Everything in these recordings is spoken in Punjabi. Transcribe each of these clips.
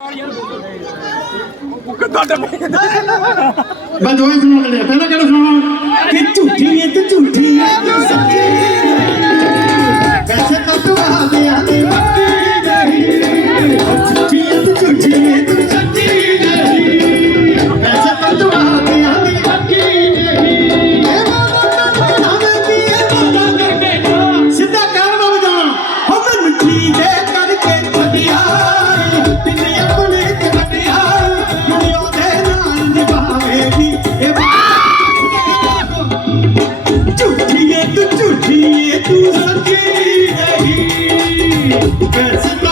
ਬੰਦੋਈ ਸੁਣਾ ਲੈ ਪਹਿਲਾਂ ਕਿਹੜਾ ਸੁਣਾ ਕਿ ਝੂਠੀ ਹੈ ਤੇ ਝੂਠੀ ਹੈ ਸੱਚੀ Yes, okay. yes. Okay.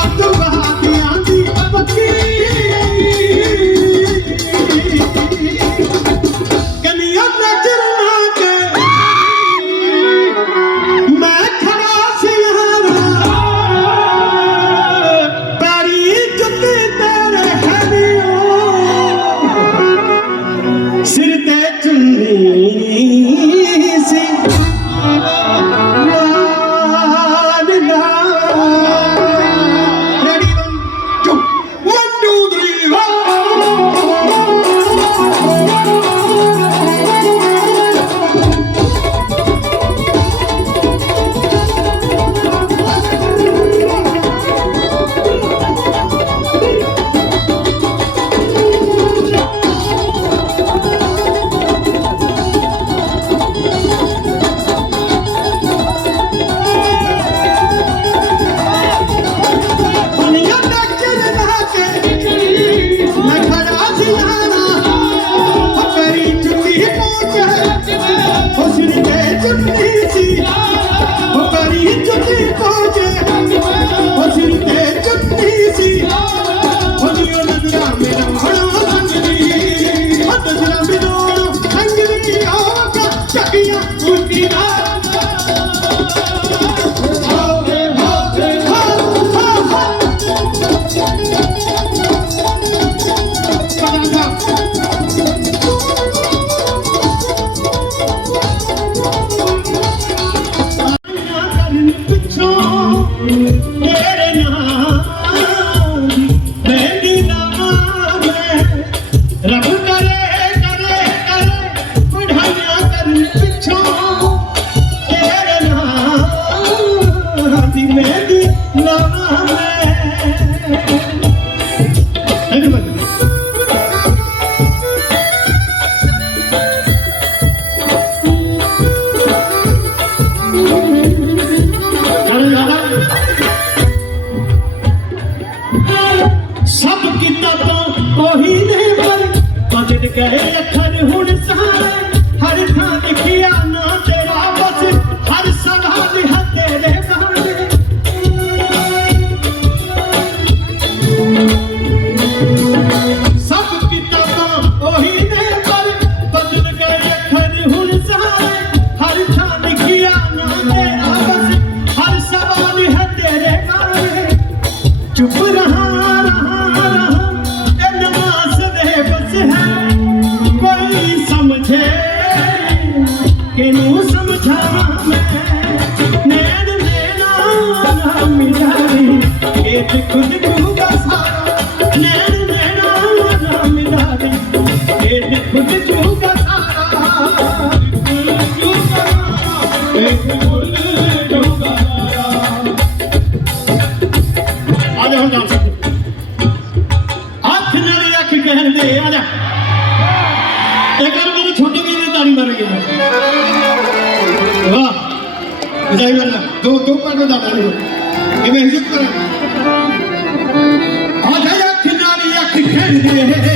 ਕਰਨ ਦਾ ਮਾਨੂ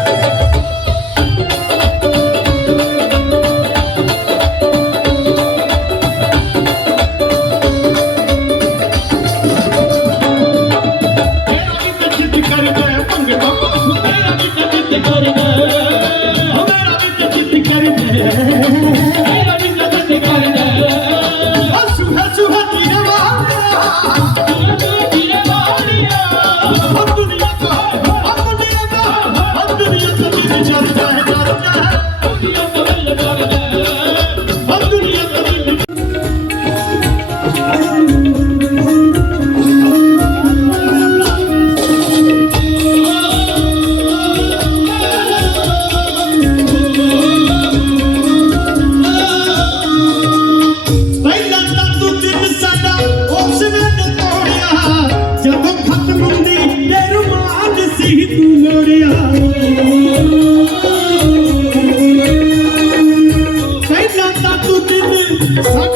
you Sun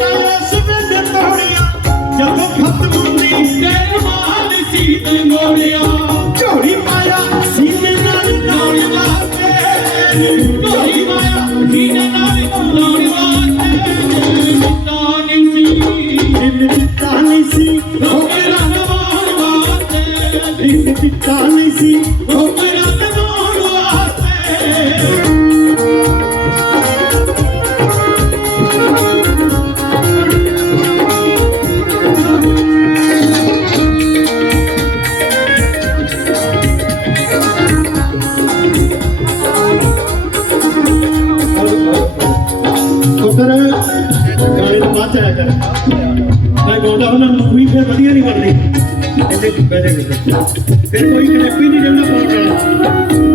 ਮੈਂ ਗਾਉਂਦਾ ਹਾਂ ਨਾ ਨੂੰ ਵੀ ਫਿਰ ਵਧੀਆ ਨਹੀਂ ਬਣਦੀ ਇੱਥੇ ਬੈਠੇ ਬੈਠੇ ਫਿਰ ਕੋਈ ਕਲੈਪੀ ਨਹੀਂ ਜਾਂਦਾ ਪਾਉਣ ਵਾਲਾ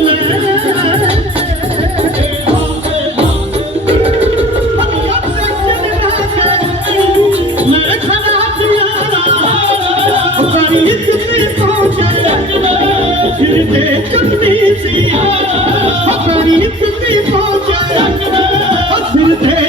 ਕਿੰਨੀ ਪਹੁੰਚਾਇਆ ਅਸਰ ਤੇ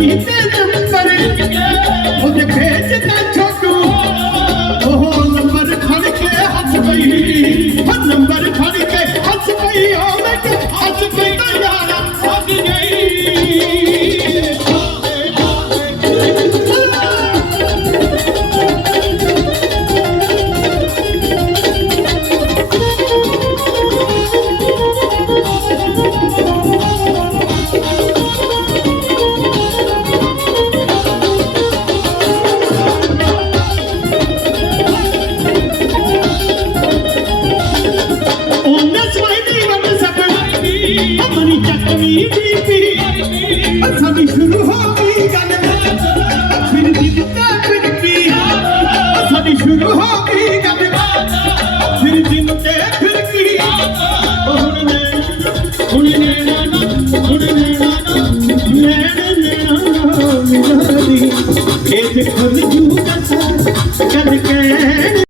It's Yeah. Vai, vai, vai.